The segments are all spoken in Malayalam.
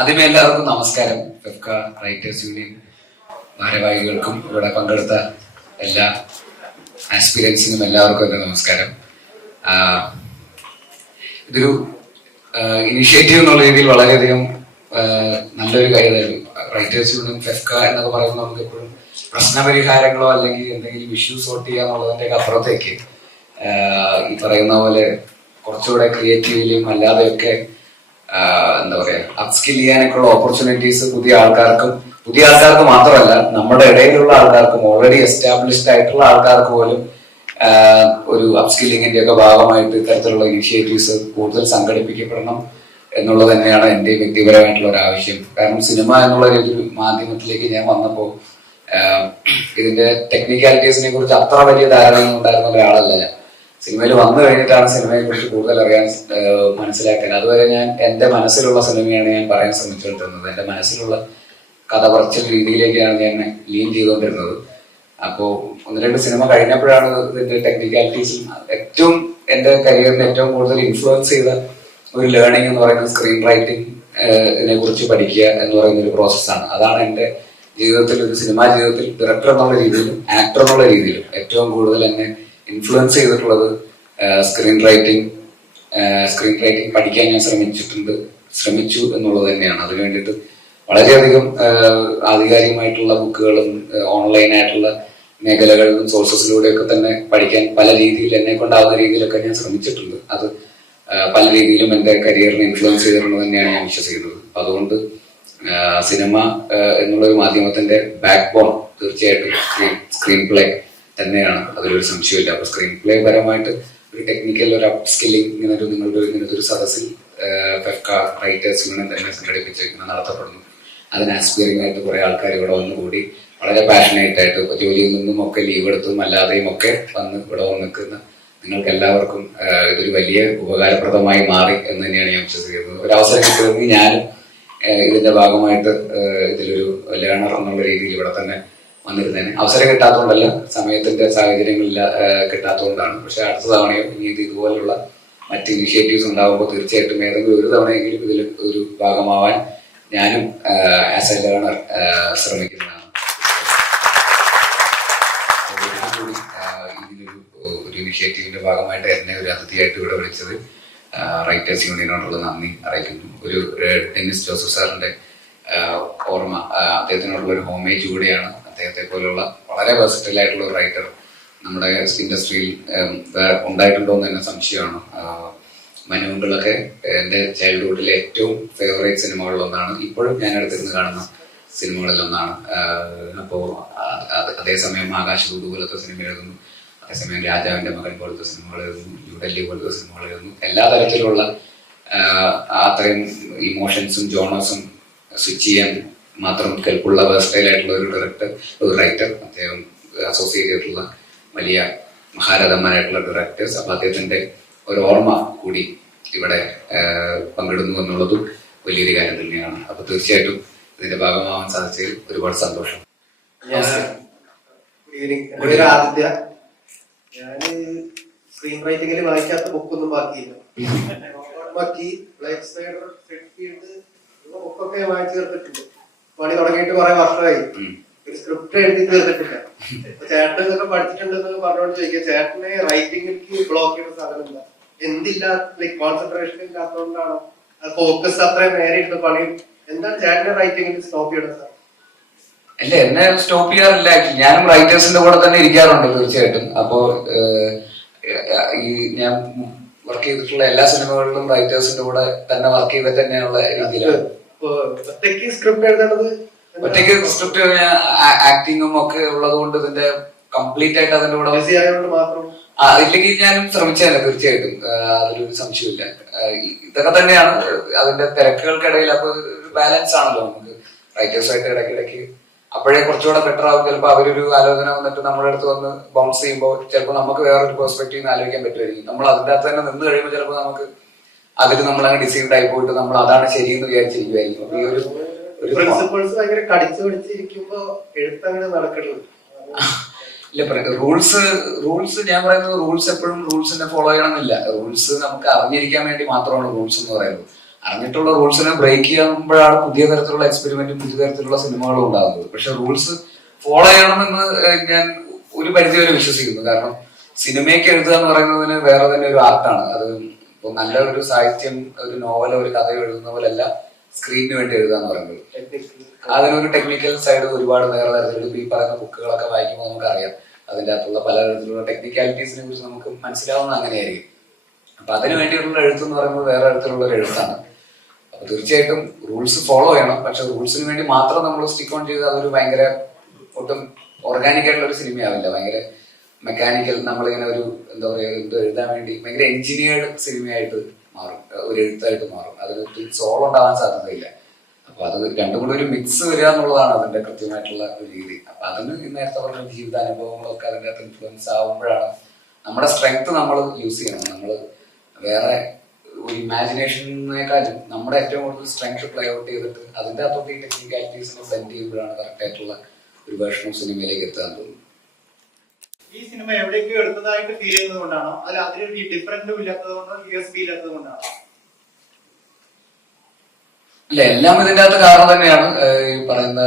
ആദ്യമേ എല്ലാവർക്കും നമസ്കാരം. ഫെഫ്ക റൈറ്റേഴ്സ് യൂണിയൻ ഭാരവാഹികൾക്കും ഇവിടെ പങ്കെടുത്ത എല്ലാ ആസ്പിരൻസിനും എല്ലാവർക്കും എന്റെ നമസ്കാരം. ഇതൊരു ഇനിഷ്യേറ്റീവ് എന്നുള്ള രീതിയിൽ വളരെയധികം നല്ലൊരു കാര്യമായിരുന്നു. റൈറ്റേഴ്സ് യൂണിയൻ ഫെഫ്ക എന്നൊക്കെ പറയുമ്പോൾ നമുക്ക് എപ്പോഴും പ്രശ്നപരിഹാരങ്ങളോ അല്ലെങ്കിൽ എന്തെങ്കിലും ഇഷ്യൂ സോർട്ട് ചെയ്യുക അപ്പുറത്തേക്ക് ഈ പറയുന്ന പോലെ കുറച്ചുകൂടെ ക്രിയേറ്റീവിലും അല്ലാതെയൊക്കെ എന്താ പറയാ അപ്സ്കിൽ ചെയ്യാനൊക്കെയുള്ള ഓപ്പർച്യൂണിറ്റീസ് പുതിയ ആൾക്കാർക്കും പുതിയ ആൾക്കാർക്ക് മാത്രമല്ല നമ്മുടെ ഇടയിലുള്ള ആൾക്കാർക്കും ഓൾറെഡി എസ്റ്റാബ്ലിഷ്ഡ് ആയിട്ടുള്ള ആൾക്കാർക്ക് പോലും ഒരു അപ്സ്കില്ലിങ്ങിന്റെ ഒക്കെ ഭാഗമായിട്ട് ഇത്തരത്തിലുള്ള ഇനിഷ്യേറ്റീവ്സ് കൂടുതൽ സംഘടിപ്പിക്കപ്പെടണം എന്നുള്ളത് തന്നെയാണ് എന്റെ വ്യക്തിപരമായിട്ടുള്ള ഒരു ആവശ്യം. കാരണം സിനിമ എന്നുള്ള ഒരു മാധ്യമത്തിലേക്ക് ഞാൻ വന്നപ്പോൾ ഇതിന്റെ ടെക്നിക്കാലിറ്റീസിനെ കുറിച്ച് അത്ര വലിയ ധാരണ ഉണ്ടായിരുന്ന ഒരാളല്ല ഞാൻ. സിനിമയിൽ വന്നു കഴിഞ്ഞിട്ടാണ് സിനിമയെ കുറിച്ച് കൂടുതൽ അറിയാൻ മനസ്സിലാക്കാൻ. അതുവരെ ഞാൻ എന്റെ മനസ്സിലുള്ള സിനിമയാണ് ഞാൻ പറയാൻ ശ്രമിച്ചുകൊണ്ടിരുന്നത് എന്റെ മനസ്സിലുള്ള കഥ പറച്ചിൽ രീതിയിലേക്കാണ് ഞാൻ ലീൻ ചെയ്തുകൊണ്ടിരുന്നത്. അപ്പോൾ ഒന്ന് രണ്ട് സിനിമ കഴിഞ്ഞപ്പോഴാണ് ഇതിന്റെ ടെക്നിക്കാലിറ്റീസും ഏറ്റവും എന്റെ കരിയറിനെ ഏറ്റവും കൂടുതൽ ഇൻഫ്ലുവൻസ് ചെയ്ത ഒരു ലേണിംഗ് എന്ന് പറയുന്നത് സ്ക്രീൻ റൈറ്റിംഗ് ഇതിനെ കുറിച്ച് പഠിക്കുക എന്ന് പറയുന്ന ഒരു പ്രോസസ്സാണ് അതാണ് എന്റെ ജീവിതത്തിൽ ഒരു സിനിമാ ജീവിതത്തിൽ ഡയറക്ടർ എന്നുള്ള രീതിയിലും ആക്ടർ എന്നുള്ള രീതിയിലും ഏറ്റവും കൂടുതൽ എന്നെ ഇൻഫ്ലുവൻസ് ചെയ്തിട്ടുള്ളത് സ്ക്രീൻ റൈറ്റിംഗ് സ്ക്രീൻ റൈറ്റിംഗ് പഠിക്കാൻ ഞാൻ ശ്രമിച്ചിട്ടുണ്ട് ശ്രമിച്ചു എന്നുള്ളത് തന്നെയാണ്. അതിനു വേണ്ടിയിട്ട് വളരെയധികം ആധികാരികമായിട്ടുള്ള ബുക്കുകളും ഓൺലൈനായിട്ടുള്ള മേഖലകളിലും സോഴ്സസിലൂടെയൊക്കെ തന്നെ പഠിക്കാൻ പല രീതിയിൽ എന്നെ കൊണ്ടാവുന്ന രീതിയിലൊക്കെ ഞാൻ ശ്രമിച്ചിട്ടുണ്ട്. അത് പല രീതിയിലും എന്റെ കരിയറിനെ ഇൻഫ്ലുവൻസ് ചെയ്തിട്ടുണ്ട് തന്നെയാണ് ഞാൻ വിശ്വസിക്കുന്നത്. അപ്പം അതുകൊണ്ട് സിനിമ എന്നുള്ള ഒരു മാധ്യമത്തിന്റെ ബാക്ക് ബോൺ തീർച്ചയായിട്ടും സ്ക്രീൻ സ്ക്രീൻ പ്ലേ തന്നെയാണ്. അതിലൊരു സംശയമില്ല അപ്പൊ സ്ക്രീൻ പ്ലേ പരമായിട്ട് ഒരു ടെക്നിക്കൽ ഒരു അപ് സ്കില്ലിംഗ് ഇങ്ങനെ ഒരു നിങ്ങളുടെ ഇങ്ങനത്തെ ഒരു സദസ്സിൽ ഫെഫ്ക റൈറ്റേഴ്സ് യൂണിയൻ തന്നെ സംഘടിപ്പിച്ച് ഇങ്ങനെ നടത്തപ്പെടുന്നു. അതിന് ആസ്പിയറിംഗ് ആയിട്ട് കുറെ ആൾക്കാർ ഇവിടെ വന്നുകൂടി വളരെ പാഷനേറ്റ് ആയിട്ട് ജോലിയിൽ നിന്നും ഒക്കെ ലീവ് എടുത്തും അല്ലാതെയും ഒക്കെ വന്ന് ഇവിടെ വന്ന് നിൽക്കുന്ന നിങ്ങൾക്ക് എല്ലാവർക്കും ഇതൊരു വലിയ ഉപകാരപ്രദമായി മാറി എന്ന് തന്നെയാണ് ഞാൻ വിശ്വസിക്കുന്നത്. ഒരു അവസരം കിട്ടുമെങ്കിൽ ഞാനും ഇതിന്റെ ഭാഗമായിട്ട് ഇതിലൊരു ലേണർ എന്നുള്ള രീതിയിൽ ഇവിടെ തന്നെ വന്നിരുന്നേനെ. അവസരം കിട്ടാത്തതുകൊണ്ടല്ല സമയത്തിന്റെ സാഹചര്യങ്ങളില്ല കിട്ടാത്തതുകൊണ്ടാണ് പക്ഷെ അടുത്ത തവണയും ഇനി ഇത് ഇതുപോലുള്ള മറ്റ് ഇനിഷ്യേറ്റീവ്സ് ഉണ്ടാകുമ്പോൾ തീർച്ചയായിട്ടും ഏതെങ്കിലും ഒരു തവണയെങ്കിലും ഇതിൽ ഒരു ഭാഗമാവാൻ ഞാനും ആസ് എ ലേണർ ശ്രമിക്കുന്നതാണ്. ഒരു ഇനിഷ്യേറ്റീവിന്റെ ഭാഗമായിട്ട് എന്നെ ഒരു അതിഥിയായിട്ട് ഇവിടെ വിളിച്ചത് റൈറ്റേഴ്സ് യൂണിയനോടുള്ള നന്ദി അറിയിക്കുന്നു. ഒരു ടെന്നിസ് ജോസഫ് സാറിന്റെ ഓർമ്മ അദ്ദേഹത്തിനോടുള്ള ഒരു ഹോമേജ് കൂടിയാണ് അദ്ദേഹത്തെ പോലുള്ള വളരെ വെസ്റ്റൽ ആയിട്ടുള്ള ഒരു റൈറ്റർ നമ്മുടെ ഇൻഡസ്ട്രിയിൽ ഉണ്ടായിട്ടുണ്ടോ എന്ന് തന്നെ സംശയമാണ്. മനുവിന്റെളൊക്കെ എന്റെ ചൈൽഡ്ഹുഡിലെ ഏറ്റവും ഫേവറേറ്റ് സിനിമകളിലൊന്നാണ്. ഇപ്പോഴും ഞാൻ അടുത്തിരുന്ന് കാണുന്ന സിനിമകളിലൊന്നാണ്. അപ്പോൾ അതേസമയം ആകാശദൂത് പോലത്തെ സിനിമ എഴുതുന്നു അതേസമയം രാജാവിന്റെ മകൻ പോലത്തെ സിനിമകൾ എഴുതുന്നു ന്യൂഡൽഹി പോലത്തെ സിനിമകൾ എഴുതുന്നു എല്ലാ തരത്തിലുള്ള അത്രയും ഇമോഷൻസും ജോണസും സ്വിച്ച് ചെയ്യാൻ മാത്രം കെൽപ്പുള്ള വേഴ്സ്റ്റൈൽ ആയിട്ടുള്ള ഒരു ഡയറക്ടർ ഒരു റൈറ്റർ അദ്ദേഹം അസോസിയേറ്റ് ചെയ്തിട്ടുള്ള വലിയ മഹാരഥന്മാരായിട്ടുള്ള ഡയറക്ടേഴ്സ് അപ്പൊ അദ്ദേഹത്തിന്റെ ഒരു ഓർമ്മ കൂടി ഇവിടെ പങ്കിടുന്നു എന്നുള്ളതും വലിയൊരു കാര്യം തന്നെയാണ്. അപ്പൊ തീർച്ചയായിട്ടും ഇതിന്റെ ഭാഗമാവാൻ സാധിച്ചതിൽ ഒരുപാട് സന്തോഷം. ഞാൻ ആദിത്യ. ഞാൻ സ്ക്രീൻ റൈറ്റിംഗിൽ വായിക്കാത്ത ബുക്കൊന്നും ബാക്കിയില്ല. ബാക്കി ബ്ലാക്ക് ഫീൽഡ് ബുക്കൊക്കെ വായിച്ചു തീർത്തിട്ടുണ്ട്. പണി തുടങ്ങിയിട്ട് കുറെ വർഷമായി. ഒരു സ്ക്രിപ്റ്റ് എഴുതി തീർന്നിട്ടില്ല. ചേട്ടൻ ഇതൊക്കെ പഠിച്ചിട്ടുണ്ടെന്ന് പറഞ്ഞോണ്ട് ചോദിക്കുക ചേട്ടന് റൈറ്റിംഗിലേക്ക് ബ്ലോക്ക് ചെയ്യുന്ന സാധനം എന്താ എന്തില്ല ലൈക് കോൺസെൻട്രേഷൻ ഇല്ലാത്തതുകൊണ്ടാണോ ഫോക്കസ് അത്രയും നേരെ ഇരുന്ന് പണി എന്താണ് ചേട്ടന്റെ റൈറ്റിംഗിൽ സ്റ്റോപ്പ് ചെയ്യണത് സാർ. അല്ല എന്നെ സ്റ്റോപ്പ് ചെയ്യാറില്ല. ഞാനും റൈറ്റേഴ്സിന്റെ കൂടെ തന്നെ ഇരിക്കാറുണ്ട് തീർച്ചയായിട്ടും. അപ്പോ ഈ ഞാൻ വർക്ക് ചെയ്തിട്ടുള്ള എല്ലാ സിനിമകളിലും റൈറ്റേഴ്സിന്റെ കൂടെ തന്നെ വർക്ക് ചെയ്ത തന്നെയുള്ള രീതിയിലാണ്. ഒറ്റയ്ക്ക് സ്ക്രിപ്റ്റ് എഴുതണത് ഒറ്റയ്ക്ക് സ്ക്രിപ്റ്റ് ആക്ടിങ്ങും ഒക്കെ ഉള്ളത് കൊണ്ട് ഇതിന്റെ കംപ്ലീറ്റ് ആയിട്ട് അതിന്റെ കൂടെ ഇല്ലെങ്കിൽ ഞാനും ശ്രമിച്ചതല്ല തീർച്ചയായിട്ടും. അതിലൊരു സംശയമില്ല ഇതൊക്കെ തന്നെയാണ്. അതിന്റെ തിരക്കുകൾക്കിടയിൽ അപ്പൊ ഒരു ബാലൻസ് ആണല്ലോ. നമുക്ക് റൈറ്റേഴ്സായിട്ട് ഇടയ്ക്കിടയ്ക്ക് അപ്പോഴേ കുറച്ചുകൂടെ ബെറ്റർ ആവും. ചിലപ്പോൾ അവരൊരു ആലോചന വന്നിട്ട് നമ്മുടെ അടുത്ത് വന്ന് ബൗൺസ് ചെയ്യുമ്പോൾ ചിലപ്പോൾ നമുക്ക് വേറൊരു പെർസ്പെക്റ്റീവ് ആലോചിക്കാൻ പറ്റുമായിരിക്കും. നമ്മൾ അതിന്റെ അകത്ത് തന്നെ നിന്ന് കഴിയുമ്പോൾ ചിലപ്പോൾ നമുക്ക് അതിൽ നമ്മൾ അങ്ങ് ഡിസീവ്ഡ് ആയി പോയിട്ട് നമ്മൾ അതാണ് ശരിയെന്ന് വിചാരിച്ചിരിക്കുമായിരിക്കും അപ്പൊ ഈ ഒരു ഇല്ല റൂൾസ് റൂൾസ് ഞാൻ പറയുന്നത് റൂൾസ് എപ്പോഴും റൂൾസിനെ ഫോളോ ചെയ്യണമെന്നില്ല. റൂൾസ് നമുക്ക് അറിഞ്ഞിരിക്കാൻ വേണ്ടി മാത്രമാണ് റൂൾസ് എന്ന് പറയുന്നത്. അറിഞ്ഞിട്ടുള്ള റൂൾസിനെ ബ്രേക്ക് ചെയ്യുമ്പോഴാണ് പുതിയ തരത്തിലുള്ള എക്സ്പെരിമെന്റും പുതിയ തരത്തിലുള്ള സിനിമകളും ഉണ്ടാകുന്നത്. പക്ഷെ റൂൾസ് ഫോളോ ചെയ്യണമെന്ന് ഞാൻ ഒരു പരിധി വരെ വിശ്വസിക്കുന്നു. കാരണം സിനിമയ്ക്ക് എഴുതുക എന്ന് പറയുന്നതിന് വേറെ തന്നെ ഒരു ആർട്ടാണ് അത് ഇപ്പൊ നല്ല ഒരു സാഹിത്യം ഒരു നോവലോ ഒരു കഥയോ എഴുതുന്ന പോലെയല്ല സ്ക്രീനിന് വേണ്ടി എഴുതുക എന്ന് പറയുന്നത്. അതിനൊരു ടെക്നിക്കൽ സൈഡ് ഒരുപാട് വേറെ തരത്തിലുള്ള ഈ പറയുന്ന ബുക്കുകളൊക്കെ വായിക്കുമ്പോൾ നമുക്കറിയാം. അതിന്റെ അകത്തുള്ള പല തരത്തിലുള്ള ടെക്നിക്കാലിറ്റീസിനെ കുറിച്ച് നമുക്ക് മനസ്സിലാവുന്ന അങ്ങനെയായിരിക്കും. അപ്പൊ അതിന് വേണ്ടിയിട്ടുള്ള എഴുത്ത് എന്ന് പറയുമ്പോൾ വേറെ തരത്തിലുള്ള ഒരു എഴുത്താണ്. അപ്പൊ തീർച്ചയായിട്ടും റൂൾസ് ഫോളോ ചെയ്യണം. പക്ഷെ റൂൾസിന് വേണ്ടി മാത്രം നമ്മൾ സ്റ്റിക്ക് ഓൺ ചെയ്ത് അതൊരു ഭയങ്കര ഒട്ടും ഓർഗാനിക് ആയിട്ടുള്ള ഒരു സിനിമയാവില്ല ഭയങ്കര മെക്കാനിക്കൽ നമ്മളിങ്ങനെ ഒരു എന്താ പറയുക എന്തോ എഴുതാൻ വേണ്ടി ഭയങ്കര എഞ്ചിനീയർഡ് സിനിമയായിട്ട് മാറും. ഒരു എഴുത്തായിട്ട് മാറും. അതിന് സോൾ ഉണ്ടാവാൻ സാധ്യതയില്ല. അപ്പൊ അത് രണ്ടും കൂടി ഒരു മിക്സ് വരിക എന്നുള്ളതാണ് അതിന്റെ കൃത്യമായിട്ടുള്ള ഒരു രീതി. അപ്പൊ അതിന് നേരത്തെ പറഞ്ഞ ജീവിതാനുഭവങ്ങളൊക്കെ അതിന്റെ അകത്ത് ഇൻഫ്ലുവൻസ് ആവുമ്പോഴാണ് നമ്മുടെ സ്ട്രെങ്ത് നമ്മൾ യൂസ് ചെയ്യണം. നമ്മൾ വേറെ ഒരു ഇമാജിനേഷനേക്കാളും നമ്മുടെ ഏറ്റവും കൂടുതൽ സ്ട്രെങ്ത് പ്ലേ ഔട്ട് ചെയ്തിട്ട് അതിന്റെ അകത്തോട്ട് ഈ ടെക്നിക്കാലിറ്റീസിനെ ബ്ലെൻഡ് ചെയ്യുമ്പോഴാണ് കറക്റ്റ് ആയിട്ടുള്ള ഒരു വേർഷൻ ഓഫ് സിനിമയിലേക്ക് എത്താൻ തോന്നുന്നത് ഈ സിനിമ എവിടെയൊക്കെയോ എടുത്തതായിട്ട് ഫീൽ ചെയ്യുന്നത് കൊണ്ടാണോ? അല്ല അതിലൊരു ഡിഫറന്റും ഇല്ലാത്തത് കൊണ്ടോ? യു എസ് ബി ഇല്ലാത്തത് കൊണ്ടാണോ? അല്ല എല്ലാം ഇതിന്റെ അകത്ത് കാരണം തന്നെയാണ്. ഈ പറയുന്ന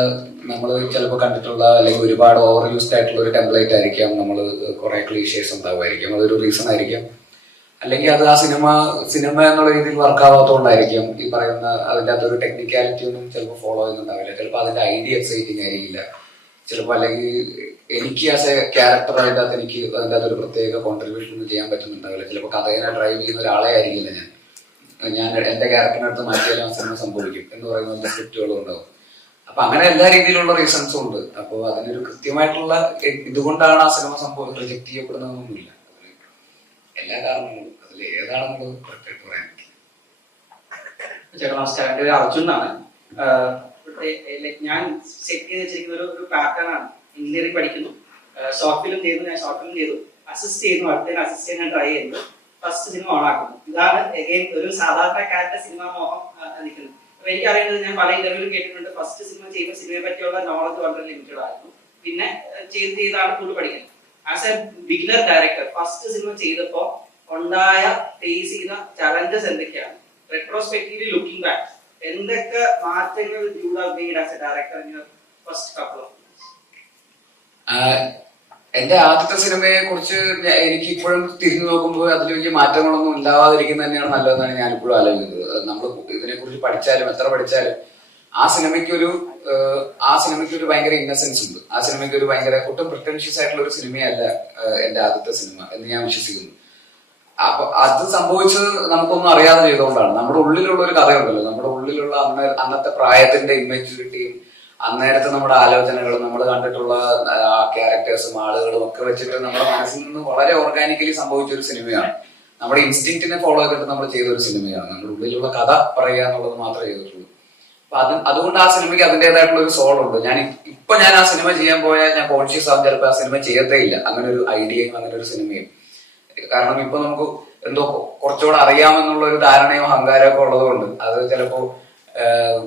നമ്മൾ ചിലപ്പോൾ കണ്ടിട്ടുള്ള അല്ലെങ്കിൽ ഒരുപാട് ഓവർ യൂസ്ഡ് ആയിട്ടുള്ള ഒരു ടെംപ്ലേറ്റ് ആയിരിക്കാം. നമ്മൾ കുറെ ക്ലീഷേഴ്സ് ഉണ്ടാവുമായിരിക്കും. അതൊരു റീസൺ ആയിരിക്കാം. അല്ലെങ്കിൽ അത് ആ സിനിമ സിനിമ എന്നുള്ള രീതിയിൽ വർക്ക് ആവാത്തതുകൊണ്ടായിരിക്കും ഈ പറയുന്ന അതിന്റെ അകത്ത് ഒരു ടെക്നിക്കാലിറ്റി ഒന്നും ചിലപ്പോൾ ഫോളോ ചെയ്യുന്നുണ്ടാവില്ല. ചിലപ്പോൾ അതിന്റെ ഐഡിയ എക്സൈറ്റിംഗ് ആയിരിക്കില്ല. ചിലപ്പോൾ അല്ലെങ്കിൽ എനിക്ക് ആസ് എ ക്യാരക്ടറായിട്ട് അത് എനിക്ക് അതിന്റെ അകത്ത് ഒരു പ്രത്യേക കോൺട്രിബ്യൂഷൻ ചെയ്യാൻ പറ്റുന്നുണ്ടാവില്ല. ചിലപ്പോൾ കഥയെ ഡ്രൈവ് ചെയ്യുന്ന ഒരാളെ ആയിരിക്കില്ല ഞാൻ. ഞാൻ എന്റെ ക്യാരക്ടറിനെ അടുത്ത് മാറ്റിയാലും സിനിമ സംഭവിക്കും എന്ന് പറയുന്ന സ്ക്രിപ്റ്റുകളും ഉണ്ടാവും. അപ്പൊ അങ്ങനെ എല്ലാ രീതിയിലുള്ള റീസൺസും ഉണ്ട്. അപ്പോൾ അതിനൊരു കൃത്യമായിട്ടുള്ള ഇതുകൊണ്ടാണ് ആ സിനിമ സംഭവം റിജക്ട് ചെയ്യപ്പെടുന്നതൊന്നുമില്ല എല്ലാ കാരണങ്ങളും. അതിൽ ഏതാണെന്നുള്ളത് കറക്റ്റായിട്ട് പറയാൻ പറ്റില്ല. ചേട്ടാ നമസ്കാരം എന്റെ ഞാൻ സെറ്റ് ചെയ്ത് വെച്ചിരിക്കുന്ന ഒരു ഒരു പാറ്റേൺ ആണ്. എഞ്ചിനീയറിംഗ് പഠിക്കുന്നു. ഷോർട്ട് ഫിലിം ചെയ്തു ഞാൻ ഷോർട്ട് ഫിലിം ചെയ്തു. അസിസ്റ്റ് ചെയ്യുന്നു. അടുത്തതിന് അസിസ്റ്റ് ചെയ്യാൻ ട്രൈ ചെയ്യുന്നു. ഫസ്റ്റ് സിനിമ ഓണാക്കുന്നു ഇതാണ് എഗെയിൻ ഒരു സാധാരണക്കാരന്റെ സിനിമ മോഹം നിൽക്കുന്നത്. അപ്പൊ എനിക്കറിയുന്നത് ഞാൻ പല ഇന്റർവ്യൂ കേട്ടിട്ടുണ്ട്. ഫസ്റ്റ് സിനിമ ചെയ്യുന്ന സിനിമയെ പറ്റിയുള്ള നോളജ് വളരെ ലിമിറ്റഡ് ആയിരുന്നു. പിന്നെ ചെയ്ത് ചെയ്താണ് കൂടുതൽ പഠിക്കുന്നത്. As a beginner director first cinema ചെയ്തപ്പോൾ ഉണ്ടായ ഫേസ് ചെയ്യുന്ന ചലഞ്ചസ് എന്തൊക്കെയാണ്? റെട്രോസ്പെക്റ്റീവ്ലി ലുക്കിംഗ് ബാക്ക് എന്തൊക്കെ മാറ്റങ്ങൾ you have made as a director in your first couple of എന്റെ ആദ്യത്തെ സിനിമയെ കുറിച്ച് എനിക്ക് ഇപ്പോഴും തിരിഞ്ഞു നോക്കുമ്പോൾ അതിൽ വലിയ മാറ്റങ്ങളൊന്നും ഉണ്ടാവാതിരിക്കുന്നത് തന്നെയാണ് നല്ലതെന്നാണ് ഞാൻ ഇപ്പോഴും ആലോചിക്കുന്നത് നമ്മൾ ഇതിനെ കുറിച്ച് പഠിച്ചാലും എത്ര പഠിച്ചാലും ആ സിനിമയ്ക്ക് ഒരു ആ സിനിമയ്ക്ക് ഒരു ഭയങ്കര ഇന്നസെൻസ് ഉണ്ട്. ആ സിനിമയ്ക്ക് ഒരു ഭയങ്കര ഒട്ടും പ്രിട്ടൻഷ്യസ് ആയിട്ടുള്ള ഒരു സിനിമയല്ല എന്റെ ആദ്യത്തെ സിനിമ എന്ന് ഞാൻ വിശ്വസിക്കുന്നു. അപ്പൊ അത് സംഭവിച്ചത് നമുക്കൊന്നും അറിയാതെ ചെയ്തുകൊണ്ടാണ്. നമ്മുടെ ഉള്ളിലുള്ള ഒരു കഥയുണ്ടല്ലോ. നമ്മുടെ ഉള്ളിലുള്ള അന്ന അന്നത്തെ പ്രായത്തിന്റെ ഇമ്മച്യൂരിറ്റിയും അന്നേരത്തെ നമ്മുടെ ആലോചനകളും നമ്മൾ കണ്ടിട്ടുള്ള ക്യാരക്ടേഴ്സും ആളുകളും ഒക്കെ വെച്ചിട്ട് നമ്മുടെ മനസ്സിൽ നിന്ന് വളരെ ഓർഗാനിക്കലി സംഭവിച്ച ഒരു സിനിമയാണ്. നമ്മുടെ ഇൻസ്റ്റിങ്റ്റിനെ ഫോളോ ചെയ്തിട്ട് നമ്മൾ ചെയ്ത ഒരു സിനിമയാണ്. നമ്മുടെ ഉള്ളിലുള്ള കഥ പറയുക എന്നുള്ളത് മാത്രമേ ചെയ്തിട്ടുള്ളൂ. അപ്പൊ അത് അതുകൊണ്ട് ആ സിനിമയ്ക്ക് അതിന്റെതായിട്ടുള്ള ഒരു സോൾ ഉണ്ട്. ഞാൻ ഇപ്പൊ ഞാൻ ആ സിനിമ ചെയ്യാൻ പോയാൽ ഞാൻ കോൺഷ്യസ് ആവും. ചിലപ്പോൾ ആ സിനിമ ചെയ്യത്തേ ഇല്ല. അങ്ങനെ ഒരു ഐഡിയയും അങ്ങനെ ഒരു സിനിമയും. കാരണം ഇപ്പൊ നമുക്ക് എന്തോ കുറച്ചുകൂടെ അറിയാമെന്നുള്ള ഒരു ധാരണയോ അഹങ്കാരമൊക്കെ ഉള്ളതുകൊണ്ട് അത് ചിലപ്പോ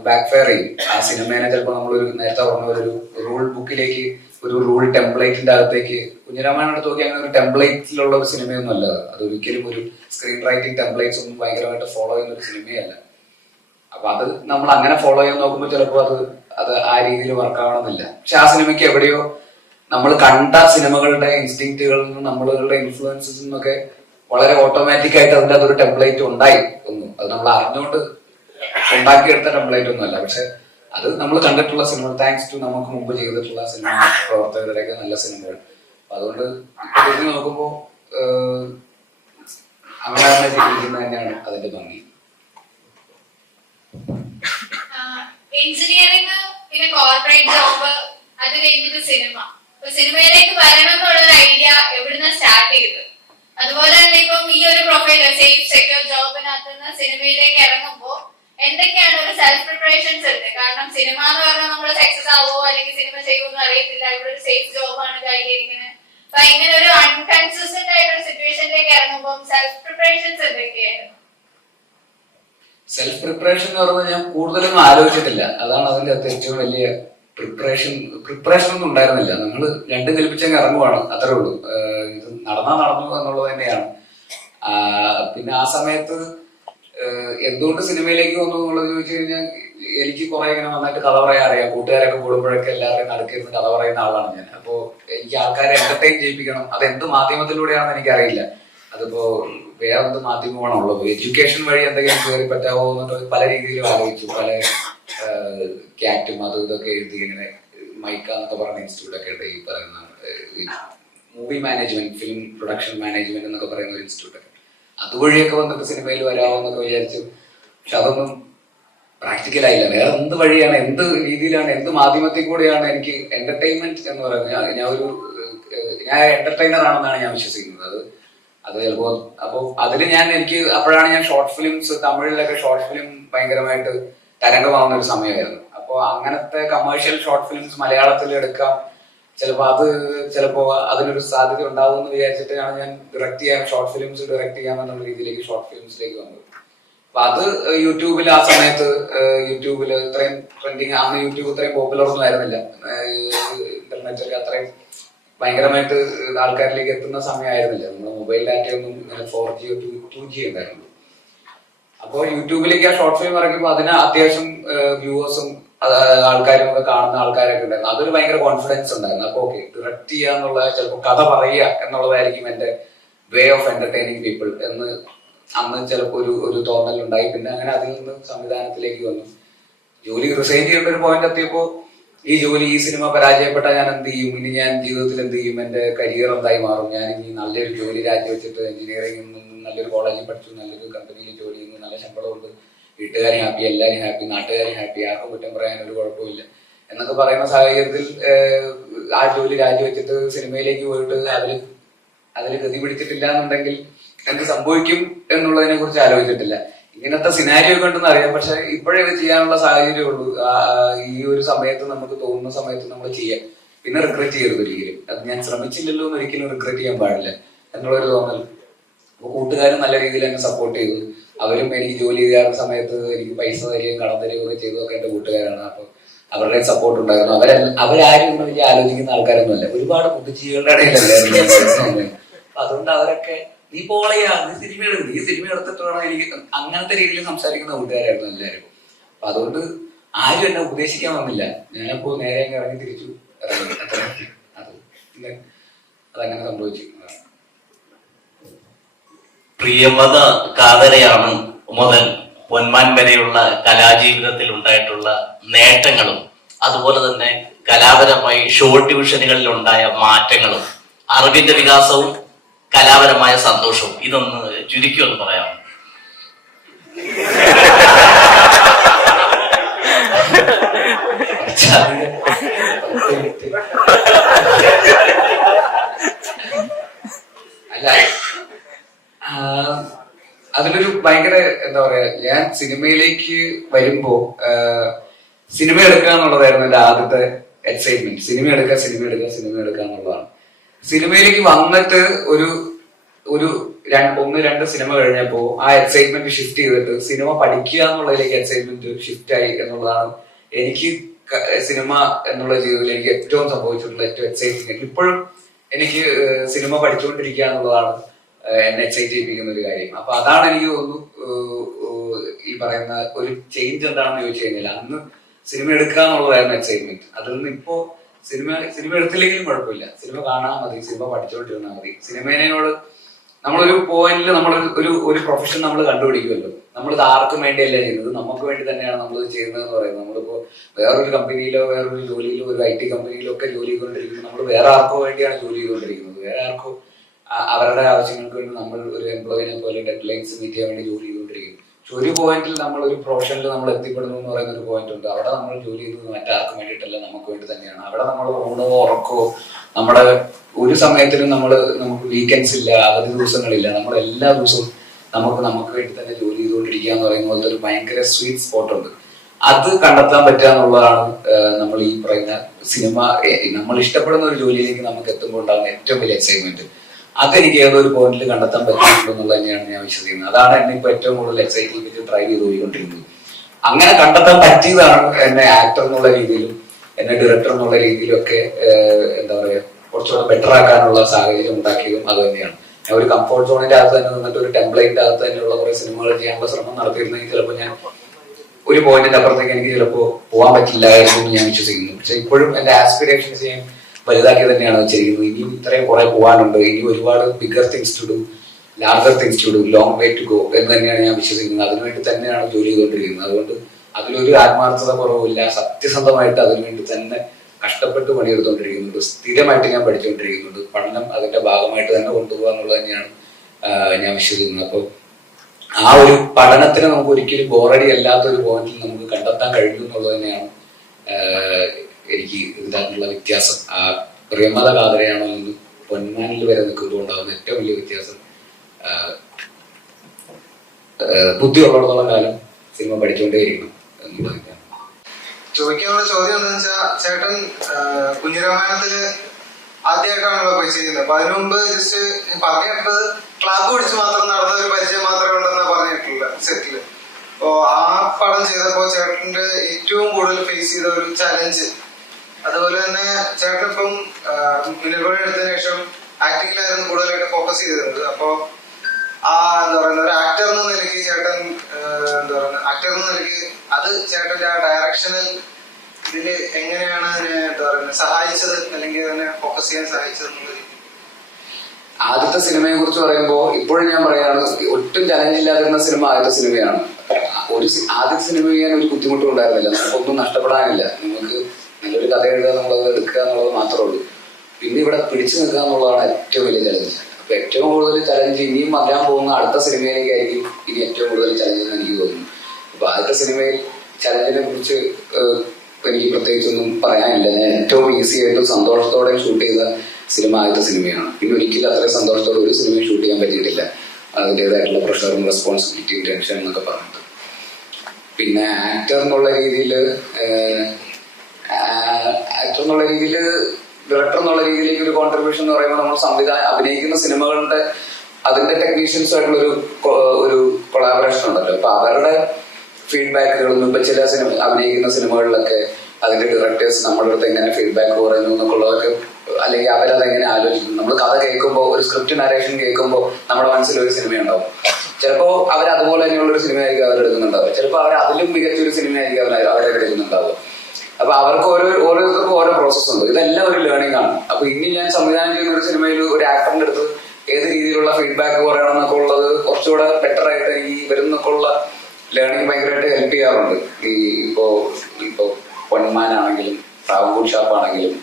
ബാക്ക് ഫയർ ചെയ്യും. ആ സിനിമേനെ ചിലപ്പോ നമ്മളൊരു നേരത്തെ പറഞ്ഞ ഒരു റൂൾ ബുക്കിലേക്ക് ഒരു റൂൾ ടെംപ്ലേറ്റിന്റെ അകത്തേക്ക് കുഞ്ഞിരാമായണം നോക്കി അങ്ങനെ ഒരു ടെംപ്ലേറ്റിലുള്ള ഒരു സിനിമയൊന്നും അല്ല. അത്. ഒരിക്കലും ഒരു സ്ക്രീൻ റൈറ്റിംഗ് ടെംപ്ലേറ്റ്സ് ഒന്നും ഭയങ്കരമായിട്ട് ഫോളോ ചെയ്യുന്ന ഒരു സിനിമയല്ല അപ്പൊ അത് നമ്മൾ അങ്ങനെ ഫോളോ ചെയ്യാൻ നോക്കുമ്പോൾ ചിലപ്പോൾ അത് അത് ആ രീതിയിൽ വർക്ക് ആവണമെന്നില്ല. പക്ഷെ ആ സിനിമയ്ക്ക് എവിടെയോ നമ്മൾ കണ്ട സിനിമകളുടെ ഇൻസ്റ്റിങ്റ്റുകളിൽ നിന്നും നമ്മളുടെ ഇൻഫ്ലുവൻസസ് നിന്നൊക്കെ വളരെ ഓട്ടോമാറ്റിക് ആയിട്ട് അതിന്റെ അതൊരു ടെംപ്ലേറ്റ് ഉണ്ടായി ഒന്നും. അത് നമ്മൾ അറിഞ്ഞുകൊണ്ട് ഉണ്ടാക്കിയെടുത്ത ടെംപ്ലേറ്റ് ഒന്നുമല്ല പക്ഷെ അത് നമ്മൾ കണ്ടിട്ടുള്ള സിനിമ താങ്ക്സ് ടു നമുക്ക് മുമ്പ് ചെയ്തിട്ടുള്ള സിനിമ പ്രവർത്തകരുടെയൊക്കെ നല്ല സിനിമകൾ. അതുകൊണ്ട് ഇപ്പോഴത്തേക്ക് നോക്കുമ്പോൾ അങ്ങനെ തന്നെ ചെയ്തിരിക്കുന്നത് തന്നെയാണ് അതിന്റെ ഭംഗി. എഞ്ചിനീയറിംഗ് പിന്നെ കോർപ്പറേറ്റ് ജോബ് അത് കഴിഞ്ഞിട്ട് സിനിമ. സിനിമയിലേക്ക് വരണം എന്നുള്ളൊരു ഐഡിയ എവിടുന്ന സ്റ്റാർട്ട് ചെയ്തത്? അതുപോലെ തന്നെ ഇപ്പം ഈ ഒരു പ്രൊഫൈൽ സേഫ് സെക്യൂർ ജോബിനകത്ത് നിന്ന് സിനിമയിലേക്ക് ഇറങ്ങുമ്പോൾ എന്തൊക്കെയാണ് ഒരു സെൽഫ് പ്രിപ്പറേഷൻസ് ഉണ്ട്? കാരണം സിനിമ എന്ന് പറഞ്ഞാൽ നമ്മൾ സക്സസ് ആവോ അല്ലെങ്കിൽ സിനിമ ചെയ്യുമോ അറിയത്തില്ല. ഇവിടെ ഒരു സേഫ് ജോബാണ് കഴിഞ്ഞിരിക്കുന്നത് അപ്പൊ ഇങ്ങനെ ഒരു അൺകൺസിസ്റ്റന്റ് ആയിട്ടൊരു സിറ്റുവേഷനിലേക്ക് ഇറങ്ങുമ്പോൾ സെൽഫ് പ്രിപ്പറേഷൻസ് എന്തൊക്കെയായിരുന്നു? സെൽഫ് പ്രിപ്പറേഷൻ എന്ന് പറഞ്ഞാൽ ഞാൻ കൂടുതലൊന്നും ആലോചിച്ചിട്ടില്ല. അതാണ് അതിന്റെ അകത്ത് ഏറ്റവും വലിയ പ്രിപ്പറേഷൻ പ്രിപ്പറേഷൻ ഒന്നും ഉണ്ടായിരുന്നില്ല. നമ്മൾ രണ്ട് കൽപ്പിച്ചങ്ങ് ഇറങ്ങുവാണ്. അത്രേ ഉള്ളൂ. ഇത് നടന്നാ നടന്നു എന്നുള്ളത് തന്നെയാണ്. പിന്നെ ആ സമയത്ത് എന്തുകൊണ്ട് സിനിമയിലേക്ക് വന്നു എന്നുള്ളത് ചോദിച്ചു കഴിഞ്ഞാൽ എനിക്ക് കുറെ ഇങ്ങനെ നന്നായിട്ട് കഥ പറയാൻ അറിയാം. കൂട്ടുകാരൊക്കെ കൂടുമ്പോഴൊക്കെ എല്ലാവരെയും നടക്കുന്ന കഥ പറയുന്ന ആളാണ് ഞാൻ. അപ്പോ എനിക്ക് ആൾക്കാരെ എന്റർടൈൻ ചെയ്യിപ്പിക്കണം. അത് എന്ത് മാധ്യമത്തിലൂടെയാണെന്ന് എനിക്കറിയില്ല. അതിപ്പോ വേറെ എന്ത് മാധ്യമമാണുള്ളത്? എഡ്യൂക്കേഷൻ വഴി എന്തെങ്കിലും കയറി പറ്റാവോ എന്നുള്ളത് പല രീതിയിലും ആലോചിച്ചു. പല ക്യാറ്റും അതും ഇതൊക്കെ എഴുതി ഇങ്ങനെ മൈക്ക എന്നൊക്കെ പറഞ്ഞ ഇൻസ്റ്റിറ്റ്യൂട്ടൊക്കെ ഉണ്ട് ഈ പറയുന്ന movie management film production management എന്നൊക്കെ പറയുന്ന ഒരു ഇൻസ്റ്റിറ്റ്യൂട്ടൊക്കെ. അതുവഴിയൊക്കെ വന്നിട്ട് സിനിമയിൽ വരാമോ എന്നൊക്കെ വിചാരിച്ചു. പക്ഷെ അതൊന്നും പ്രാക്ടിക്കൽ ആയില്ല. വേറെ എന്ത് വഴിയാണ് എന്ത് രീതിയിലാണ് എന്ത് മാധ്യമത്തിൽ കൂടെയാണ് എനിക്ക് എന്റർടൈൻമെന്റ് എന്ന് പറയുന്നത്? ഞാൻ ഒരു ഞാൻ എന്റർടൈനർ ആണെന്നാണ് ഞാൻ വിശ്വസിക്കുന്നത്. അത് അത് ചിലപ്പോ അപ്പൊ അതിൽ ഞാൻ എനിക്ക് അപ്പോഴാണ് ഞാൻ ഷോർട്ട് ഫിലിംസ് തമിഴിലൊക്കെ ഷോർട്ട് ഫിലിം ഭയങ്കരമായിട്ട് തരംഗമാവുന്ന ഒരു സമയമായിരുന്നു. അപ്പോൾ അങ്ങനത്തെ കമേഴ്ഷ്യൽ ഷോർട്ട് ഫിലിംസ് മലയാളത്തിൽ എടുക്കാം. ചിലപ്പോൾ അത് ചിലപ്പോൾ അതിനൊരു സാധ്യത ഉണ്ടാവും എന്ന് വിചാരിച്ചിട്ടാണ് ഞാൻ ഡയറക്റ്റ് ചെയ്യാൻ ഷോർട്ട് ഫിലിംസ് ഡയറക്റ്റ് ചെയ്യാമെന്നുള്ള രീതിയിലേക്ക് ഷോർട്ട് ഫിലിംസിലേക്ക് വന്നത്. അപ്പൊ അത് യൂട്യൂബിൽ ആ സമയത്ത് യൂട്യൂബിൽ ഇത്രയും ട്രെൻഡിങ് അന്ന് യൂട്യൂബ് ഇത്രയും പോപ്പുലർ ഒന്നും ആയിരുന്നില്ല. ഇന്റർനെറ്റ് ഒക്കെ അത്രയും ഭയങ്കരമായിട്ട് ആൾക്കാരിലേക്ക് എത്തുന്ന സമയമായിരുന്നില്ല. നമ്മുടെ മൊബൈൽ ഡാറ്റയൊന്നും ഇങ്ങനെ four G two two G ഉണ്ടായിരുന്നു. അപ്പോൾ യൂട്യൂബിലേക്ക് ആ ഷോർട്ട് ഫിലിം ഇറക്കുമ്പോൾ അതിന് അത്യാവശ്യം വ്യൂവേഴ്സും ആൾക്കാരും ഒക്കെ കാണുന്ന ആൾക്കാരൊക്കെ ഉണ്ടായിരുന്നു. അതൊരു ഭയങ്കര കോൺഫിഡൻസ് ഉണ്ടായിരുന്നു. അപ്പൊ ഓക്കെ ഡിറക്ട് ചെയ്യുക എന്നുള്ള ചിലപ്പോൾ കഥ പറയുക എന്നുള്ളതായിരിക്കും എന്റെ വേ ഓഫ് എന്റർടൈനിങ് പീപ്പിൾ എന്ന് അന്ന് ചിലപ്പോൾ ഒരു ഒരു തോന്നൽ ഉണ്ടായി. പിന്നെ അങ്ങനെ അതിൽ നിന്ന് സംവിധാനത്തിലേക്ക് വന്നു. ജോലി റിസൈൻ ചെയ്യേണ്ട ഒരു പോയിന്റ് എത്തിയപ്പോ ഈ ജോലി ഈ സിനിമ പരാജയപ്പെട്ടാൽ ഞാൻ എന്ത് ചെയ്യും? ഇനി ഞാൻ ജീവിതത്തിൽ എന്ത് ചെയ്യും? എന്റെ കരിയർ എന്തായി മാറും? ഞാൻ ഇനി നല്ലൊരു ജോലി രാജിവെച്ചിട്ട് എഞ്ചിനീയറിംഗ് നിന്നും നല്ലൊരു കോളേജിൽ പഠിച്ചു നല്ലൊരു കമ്പനിയിൽ ജോലി ചെയ്യുന്നു നല്ല ശമ്പളമുണ്ട് വീട്ടുകാരും ഹാപ്പി എല്ലാവരും ഹാപ്പി നാട്ടുകാരും ഹാപ്പി ആർക്കും കുറ്റം പറയാൻ ഒരു കുഴപ്പമില്ല. എന്നൊക്കെ പറയുന്ന സാഹചര്യത്തിൽ ആ ജോലി രാജിവെച്ചിട്ട് സിനിമയിലേക്ക് പോയിട്ട് അതിൽ അതിൽ ഗതി പിടിച്ചിട്ടില്ല എന്നുണ്ടെങ്കിൽ എന്ത് സംഭവിക്കും എന്നുള്ളതിനെ കുറിച്ച് ആലോചിച്ചിട്ടില്ല. ഇങ്ങനത്തെ സിനാരിയോ കണ്ടെന്ന് അറിയാം. പക്ഷെ ഇപ്പോഴേ ഇത് ചെയ്യാനുള്ള സാഹചര്യം ഉള്ളൂ. ഈ ഒരു സമയത്ത് നമുക്ക് തോന്നുന്ന സമയത്ത് നമ്മൾ ചെയ്യാം. പിന്നെ റിഗ്രറ്റ് ചെയ്യരുത് ഒരിക്കലും. അത് ഞാൻ ശ്രമിച്ചില്ലല്ലോ എന്ന് ഒരിക്കലും റിഗ്രറ്റ് ചെയ്യാൻ പാടില്ല. എന്നുള്ളൊരു തോന്നൽ. കൂട്ടുകാരും നല്ല രീതിയിൽ എന്നെ സപ്പോർട്ട് ചെയ്തു. അവരും എനിക്ക് ജോലി ചെയ്യാത്ത സമയത്ത് എനിക്ക് പൈസ തരികയും കടം തരികയും ഒക്കെ ചെയ്തതൊക്കെ എന്റെ കൂട്ടുകാരാണ്. അപ്പൊ അവരുടെ സപ്പോർട്ട് ഉണ്ടായിരുന്നു. അവരെ അവരാരും വലിയ ആലോചിക്കുന്ന ആൾക്കാരൊന്നുമല്ല ഒരുപാട് ബുദ്ധിജീവികളുടെ ഇടയിലല്ലേ അതുകൊണ്ട് അവരൊക്കെ നീ പോളയാ നീ സിനിമ എടുക്കും. നീ സിനിമ എടുത്തിട്ട് എനിക്ക് അങ്ങനത്തെ രീതിയിൽ സംസാരിക്കുന്ന കൂട്ടുകാരായിരുന്നു എല്ലാവരും അപ്പൊ അതുകൊണ്ട് ആരും എന്നെ ഉപദേശിക്കാൻ വന്നില്ല. ഞാനപ്പോ നേരെ ഇറങ്ങി തിരിച്ചു. അത് അതങ്ങനെ സംഭവിച്ചു. പ്രിയമത കാതരയാണ് മുതൽ പൊന്മാൻ വരെയുള്ള കലാജീവിതത്തിൽ ഉണ്ടായിട്ടുള്ള നേട്ടങ്ങളും അതുപോലെ തന്നെ കലാപരമായി ഷോർട്ട് ഡിവിഷനുകളിൽ ഉണ്ടായ മാറ്റങ്ങളും അറിവിന്റെ വികാസവും കലാപരമായ സന്തോഷവും. ഇതൊന്ന് ചുരുക്കി ഒന്ന് പറയാം അല്ല ആ, അതിലൊരു ഭയങ്കര എന്താ പറയാ ഞാൻ സിനിമയിലേക്ക് വരുമ്പോ സിനിമ എടുക്കുക എന്നുള്ളതായിരുന്നു എന്റെ ആദ്യത്തെ എക്സൈറ്റ്മെന്റ് സിനിമ എടുക്കുക സിനിമ എടുക്കുക സിനിമ എടുക്കുക എന്നുള്ളതാണ്. സിനിമയിലേക്ക് വന്നിട്ട് ഒരു ഒരു ഒന്ന് രണ്ട് സിനിമ കഴിഞ്ഞപ്പോ ആ എക്സൈറ്റ്മെന്റ് ഷിഫ്റ്റ് ചെയ്തിട്ട് സിനിമ പഠിക്കുക എന്നുള്ളതിലേക്ക് എക്സൈറ്റ്മെന്റ് ഷിഫ്റ്റ് ആയി എന്നുള്ളതാണ് എനിക്ക് സിനിമ എന്നുള്ള ജീവിതത്തിൽ എനിക്ക് ഏറ്റവും സംഭവിച്ചിട്ടുള്ള ഏറ്റവും എക്സൈറ്റ്മെന്റ് ഇപ്പോഴും എനിക്ക് സിനിമ പഠിച്ചുകൊണ്ടിരിക്കുക എന്നുള്ളതാണ് എന്നെ എക്സൈറ്റ് ചെയ്യിപ്പിക്കുന്ന ഒരു കാര്യം. അപ്പൊ അതാണ് എനിക്ക് തോന്നുന്നു ഈ പറയുന്ന ഒരു ചേഞ്ച് എന്താണെന്ന് ചോദിച്ചു കഴിഞ്ഞാൽ അന്ന് സിനിമ എടുക്കുക എന്നുള്ളതായിരുന്നു എക്സൈറ്റ്മെന്റ് അതിൽ നിന്ന് ഇപ്പോ സിനിമ സിനിമ എടുത്തില്ലെങ്കിലും കുഴപ്പമില്ല. സിനിമ കാണാൻ മതി സിനിമ പഠിച്ചുകൊണ്ടിരുന്നാൽ മതി. സിനിമേനോട് നമ്മളൊരു പോയിന്റിൽ നമ്മൾ ഒരു ഒരു പ്രൊഫഷൻ നമ്മൾ കണ്ടുപിടിക്കുമല്ലോ. നമ്മളിത് ആർക്കും വേണ്ടിയല്ല ചെയ്യുന്നത്. നമുക്ക് വേണ്ടി തന്നെയാണ് നമ്മൾ ചെയ്യുന്നത് എന്ന് പറയുന്നത്. നമ്മളിപ്പോ വേറൊരു കമ്പനിയിലോ വേറൊരു ജോലിയിലോ ഒരു ഐ ടി കമ്പനിയിലോ ഒക്കെ ജോലി ചെയ്തുകൊണ്ടിരിക്കുന്നത് നമ്മൾ വേറെ ആർക്കോ വേണ്ടിയാണ് ജോലി ചെയ്തുകൊണ്ടിരിക്കുന്നത്. വേറെ ആർക്കോ അവരുടെ ആവശ്യങ്ങൾക്ക് വേണ്ടി നമ്മൾ ഒരു എംപ്ലോയിനെ പോലെ ഡെഡ് ലൈൻസ് മീറ്റ് ചെയ്യാൻ വേണ്ടി ജോലി ചെയ്തുകൊണ്ടിരിക്കും. പക്ഷെ ഒരു പോയിന്റിൽ നമ്മൾ ഒരു പ്രൊഫഷനിൽ നമ്മൾ എത്തിപ്പെടുന്നു എന്ന് പറയുന്ന ഒരു പോയിന്റ് ഉണ്ട്. അവിടെ നമ്മൾ ജോലി ചെയ്തത് മറ്റാർക്കും വേണ്ടിയിട്ടല്ല നമുക്ക് വേണ്ടി തന്നെയാണ്. അവിടെ നമ്മൾ ഊണോ ഉറക്കോ നമ്മുടെ ഒരു സമയത്തിലും നമ്മൾ നമുക്ക് വീക്കെൻഡ്സ് ഇല്ല അവധി ദിവസങ്ങളില്ല. നമ്മൾ എല്ലാ ദിവസവും നമുക്ക് നമുക്ക് വേണ്ടി തന്നെ ജോലി ചെയ്തുകൊണ്ടിരിക്കുക എന്ന് പറയുന്ന പോലത്തെ ഒരു ഭയങ്കര സ്വീറ്റ് സ്പോട്ട് ഉണ്ട്. അത് കണ്ടെത്താൻ പറ്റുക എന്നുള്ളതാണ് നമ്മൾ ഈ പറയുന്ന സിനിമ നമ്മൾ ഇഷ്ടപ്പെടുന്ന ഒരു ജോലിയിലേക്ക് നമുക്ക് എത്തുമ്പോൾ ഉണ്ടാകുന്ന ഏറ്റവും വലിയ എക്സൈറ്റ്മെന്റ് അതെനിക്ക് ഏതൊരു പോയിന്റിൽ കണ്ടെത്താൻ പറ്റുന്നുള്ളൂ തന്നെയാണ് ഞാൻ വിശ്വസിക്കുന്നത്. അതാണ് എന്നെ ഇപ്പൊ ഏറ്റവും കൂടുതൽ എക്സൈറ്റ്മെന്റ് ട്രൈ ചെയ്ത് പോയിക്കൊണ്ടിരിക്കുന്നത് അങ്ങനെ കണ്ടെത്താൻ പറ്റിയതാണ് എന്നെ ആക്ടർ എന്നുള്ള രീതിയിലും എന്നെ ഡയറക്ടർ എന്നുള്ള രീതിയിലും ഒക്കെ എന്താ പറയാ കുറച്ചുകൂടെ ബെറ്റർ ആക്കാനുള്ള സാഹചര്യം ഉണ്ടാക്കിയതും അത് തന്നെയാണ്. ഞാൻ ഒരു കംഫോർട്ട് സോണിന്റെ അകത്ത് തന്നെ നിന്നിട്ട് ഒരു ടെംപ്ലേറ്റിന്റെ അകത്ത് തന്നെയുള്ള കുറെ സിനിമകൾ ചെയ്യാനുള്ള ശ്രമം നടത്തിയിരുന്നെങ്കിൽ ചിലപ്പോൾ ഞാൻ ഒരു പോയിന്റിന്റെ അപ്പുറത്തേക്ക് എനിക്ക് ചിലപ്പോൾ പോകാൻ പറ്റില്ലായിരുന്നു എന്ന് ഞാൻ വിശ്വസിക്കുന്നു. പക്ഷെ ഇപ്പോഴും എന്റെ ആസ്പിറേഷൻസ് ഞാൻ വലുതാക്കി തന്നെയാണ് വെച്ചിരിക്കുന്നത് ഇനിയും ഇത്രയും കുറെ പോകാനുണ്ട്. ഇനി ഒരുപാട് bigger things to do larger things to do long way to go എന്ന് തന്നെയാണ് ഞാൻ വിശ്വസിക്കുന്നത്. അതിനുവേണ്ടി തന്നെയാണ് ജോലി ചെയ്തുകൊണ്ടിരിക്കുന്നത്. അതുകൊണ്ട് അതിലൊരു ആത്മാർത്ഥത കുറവില്ല സത്യസന്ധമായിട്ട് അതിനുവേണ്ടി തന്നെ കഷ്ടപ്പെട്ട് പണിയെടുത്തുകൊണ്ടിരിക്കുന്നുണ്ട്. സ്ഥിരമായിട്ട് ഞാൻ പഠിച്ചുകൊണ്ടിരിക്കുന്നുണ്ട്. പഠനം അതിന്റെ ഭാഗമായിട്ട് തന്നെ കൊണ്ടുപോകുക എന്നുള്ളത് തന്നെയാണ് ഞാൻ വിശ്വസിക്കുന്നത്. അപ്പോൾ ആ ഒരു പഠനത്തിന് നമുക്ക് ഒരിക്കലും ബോറടി അല്ലാത്ത ഒരു പോയിന്റിൽ നമുക്ക് കണ്ടെത്താൻ കഴിഞ്ഞു എന്നുള്ളത് തന്നെയാണ് എനിക്ക് ഇതായിട്ടുള്ള വ്യത്യാസം. പ്രിയമത കാതരയാണോ എന്ന് പൊന്മാനിൽ വരെ നിൽക്കുമ്പോൾ ഉണ്ടാകുന്ന ഏറ്റവും വലിയ വ്യത്യാസം. ബുദ്ധി ഉള്ളിടത്തോളം കാലം സിനിമ പഠിച്ചുകൊണ്ടേയിരിക്കണം എന്നുള്ളത് തന്നെയാണ് ചോദിക്കാനുള്ള ചോദ്യം എന്താ വെച്ചാൽ ചേട്ടൻ കുഞ്ഞിരാമായണത്തിൽ ആദ്യമായിട്ടാണല്ലോ പോയി ചെയ്യുന്നത്. അപ്പൊ അതിനു മുമ്പ് ജസ്റ്റ് പറഞ്ഞിട്ടത് ക്ലാബ് പിടിച്ച് മാത്രം നടന്ന ഒരു പരിചയം മാത്രമേ ഉണ്ടെന്നാ പറഞ്ഞിട്ടുള്ള സെറ്റിൽ. അപ്പോ ആ പടം ചെയ്തപ്പോ ചേട്ടന്റെ ഏറ്റവും കൂടുതൽ ഫേസ് ചെയ്ത ഒരു ചലഞ്ച് അതുപോലെ തന്നെ ചേട്ടൻ ഇപ്പം എടുത്തതിനു ശേഷം ആക്ടിങ്ങിലായിരുന്നു കൂടുതലായിട്ട് ഫോക്കസ് ചെയ്തിരുന്നത്. അപ്പോൾ ആ എന്താ പറയുന്ന ഒരു ആക്ടർ എന്ന നിലയ്ക്ക് ചേട്ടൻ എന്താ പറയുക ആക്ടർ എന്ന നിലയ്ക്ക് അത് ചേട്ടന്റെ ആ ഡയറക്ഷണൽ ഇതിൽ എങ്ങനെയാണ് എന്താ പറയുന്നത് സഹായിച്ചത്? അല്ലെങ്കിൽ അതിനെ ഫോക്കസ് ചെയ്യാൻ സഹായിച്ചത് ആദ്യത്തെ സിനിമയെ കുറിച്ച് പറയുമ്പോൾ ഇപ്പോഴും ഞാൻ പറയാണ് ഒട്ടും ചലഞ്ച് ഇല്ലാതിരുന്ന സിനിമ ആദ്യത്തെ സിനിമയാണ്. ഒരു ആദ്യത്തെ സിനിമ ചെയ്യാൻ ഒരു ബുദ്ധിമുട്ടും ഉണ്ടായിരുന്നില്ല. നമുക്കൊന്നും നഷ്ടപ്പെടാനില്ല. നമുക്ക് നല്ലൊരു കഥ എഴുതുക എന്നുള്ളത് എടുക്കുക എന്നുള്ളത് മാത്രമേ ഉള്ളൂ. പിന്നെ ഇവിടെ പിടിച്ചു നിൽക്കുക എന്നുള്ളതാണ് ഏറ്റവും വലിയ ചലഞ്ച് അപ്പൊ ഏറ്റവും കൂടുതൽ ചലഞ്ച് ഇനിയും വരാൻ പോകുന്ന അടുത്ത സിനിമയിലേക്കായിരിക്കും ഇനി ഏറ്റവും കൂടുതൽ ചലഞ്ച് എന്ന് എനിക്ക് തോന്നുന്നു അപ്പൊ ആദ്യത്തെ സിനിമയിൽ ചലഞ്ചിനെ കുറിച്ച് എനിക്ക് പ്രത്യേകിച്ചൊന്നും പറയാനില്ല. ഞാൻ ഏറ്റവും ഈസി ആയിട്ടും സന്തോഷത്തോടെ ഷൂട്ട് ചെയ്ത സിനിമ ആദ്യത്തെ സിനിമയാണ്. പിന്നെ ഒരിക്കലും അത്രയും സന്തോഷത്തോടെ ഒരു സിനിമയും ഷൂട്ട് ചെയ്യാൻ പറ്റിയിട്ടില്ല. അതിന്റെതായിട്ടുള്ള പ്രഷറും റെസ്പോൺസിബിലിറ്റിയും ടെൻഷൻ എന്നൊക്കെ പറഞ്ഞിട്ട്. പിന്നെ ആക്ടർ എന്നുള്ള രീതിയിൽ എന്നുള്ള രീതിയിൽ ഡയറക്ടർ എന്നുള്ള രീതിയിലേക്ക് ഒരു കോൺട്രിബ്യൂഷൻ എന്ന് പറയുമ്പോൾ നമ്മൾ സംവിധാനം അഭിനയിക്കുന്ന സിനിമകളുടെ അതിന്റെ ടെക്നീഷ്യൻസ് ആയിട്ടുള്ള ഒരു ഒരു കൊളാബറേഷൻ ഉണ്ടല്ലോ. അപ്പൊ അവരുടെ ഫീഡ്ബാക്കുകളും ഇപ്പൊ ചില സിനിമ അഭിനയിക്കുന്ന സിനിമകളിലൊക്കെ അതിന്റെ ഡയറക്ടേഴ്സ് നമ്മുടെ അടുത്ത് എങ്ങനെ ഫീഡ്ബാക്ക് പറയുന്നു എന്നൊക്കെയുള്ളതൊക്കെ അല്ലെങ്കിൽ അവരത് എങ്ങനെ ആലോചിക്കുന്നു. നമ്മൾ കഥ കേൾക്കുമ്പോൾ ഒരു സ്ക്രിപ്റ്റ് നരേഷൻ കേൾക്കുമ്പോൾ നമ്മുടെ മനസ്സിൽ ഒരു സിനിമ ഉണ്ടാവും ചിലപ്പോ അവർ അതുപോലെ തന്നെയുള്ള ഒരു സിനിമയായിരിക്കും അവരെടുക്കുന്നുണ്ടാവുക. ചിലപ്പോൾ അവർ അതിലും മികച്ച ഒരു സിനിമയായിരിക്കും അവർ അവരെടുക്കുന്നുണ്ടാവുക അപ്പൊ അവർക്ക് ഓരോ ഓരോരുത്തർക്കും ഓരോ പ്രോസസ് ഉണ്ട്. ഇതെല്ലാം ഒരു ലേണിംഗ് ആണ്. അപ്പൊ ഇനി ഞാൻ സംവിധാനം ചെയ്യുന്ന ഒരു സിനിമയിൽ ഒരു ആക്ടറിന്റെ അടുത്ത് ഏത് രീതിയിലുള്ള ഫീഡ്ബാക്ക് പറയണം എന്നൊക്കെ ഉള്ളത് കുറച്ചുകൂടെ ബെറ്റർ ആയിട്ട് ഈ വരുന്നൊക്കെ ഉള്ള ലേണിംഗ് ഭയങ്കരമായിട്ട് ഹെൽപ്പ് ചെയ്യാറുണ്ട്. ഈ ഇപ്പോ ഇപ്പോ പൊന്മാനാണെങ്കിലും റാവൻകൂട് ഷാപ്പ് ആണെങ്കിലും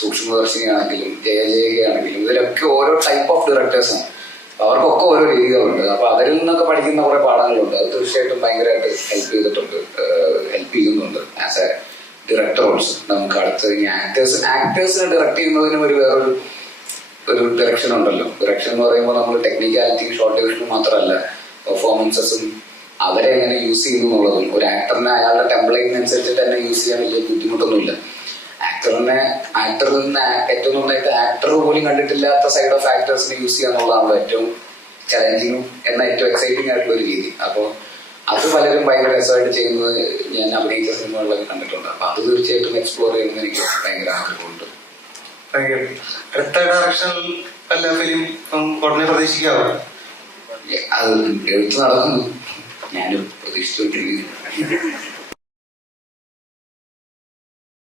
സൂക്ഷ്മദർശിനി ആണെങ്കിലും ജയ ജയക ആണെങ്കിലും ഇതിലൊക്കെ ഓരോ ടൈപ്പ് ഓഫ് ഡയറക്ടേഴ്സ് അവർക്കൊക്കെ ഓരോ രീതികളുണ്ട്. അപ്പൊ അവരിൽ നിന്നൊക്കെ പഠിക്കുന്ന കുറെ പാഠങ്ങളുണ്ട്. അത് തീർച്ചയായിട്ടും ഭയങ്കരമായിട്ട് ഹെൽപ്പ് ചെയ്തിട്ടുണ്ട് ഹെൽപ്പ് ചെയ്യുന്നുണ്ട് ആസ് എ ഡയറക്ടർ നമുക്ക് അടുത്ത് ഇനി ആക്ടേഴ്സ് ആക്ടേഴ്സിനെ ഡയറക്ട് ചെയ്യുന്നതിനും ഒരു വേറൊരു ഒരു ഡയറക്ഷൻ ഉണ്ടല്ലോ. ഡയറക്ഷൻ എന്ന് പറയുമ്പോൾ നമ്മൾ ടെക്നിക്കാലിറ്റി ഷോർട്ട് ഡിവിഷനും മാത്രമല്ല പെർഫോമൻസസും അവരെ എങ്ങനെ യൂസ് ചെയ്യുന്നു എന്നുള്ളതും ഒരു ആക്ടറിനെ അയാളുടെ ടെംപ്ലേറ്റിനനുസരിച്ച് തന്നെ യൂസ് ചെയ്യാൻ വലിയ ബുദ്ധിമുട്ടൊന്നുമില്ല. ആക്ടറിനെ ആക്ടറിൽ നിന്ന് ഏറ്റവും നന്നായിട്ട് ആക്ടർ പോലും കണ്ടിട്ടില്ലാത്ത സൈഡ് ഓഫ് ആക്ടേഴ്സിനെ യൂസ് ചെയ്യുക എന്നുള്ളതാണ് ഏറ്റവും ചലഞ്ചിങ്ങും എന്നാൽ ഏറ്റവും എക്സൈറ്റിംഗ് ആയിട്ടുള്ള ഒരു രീതി. അപ്പോൾ അത് പലരും ഭയങ്കര രസമായിട്ട് ചെയ്യുന്നത് ഞാൻ അഭിനയിച്ച സിനിമകളിലൊക്കെ കണ്ടിട്ടുണ്ട്. അപ്പൊ അത് തീർച്ചയായിട്ടും എക്സ്പ്ലോർ ചെയ്യുന്നത് എനിക്ക് ഭയങ്കര ആഗ്രഹമുണ്ട്. ഭയങ്കര. അടുത്ത ഡയറക്ഷനിൽ വല്ല ഫിലിം ഉടനെ പ്രതീക്ഷിക്കാവോ? അത് എഴുത്ത് നടക്കുന്നു. ഞാനും പ്രതീക്ഷിച്ചുകൊണ്ടിരിക്കുന്നു.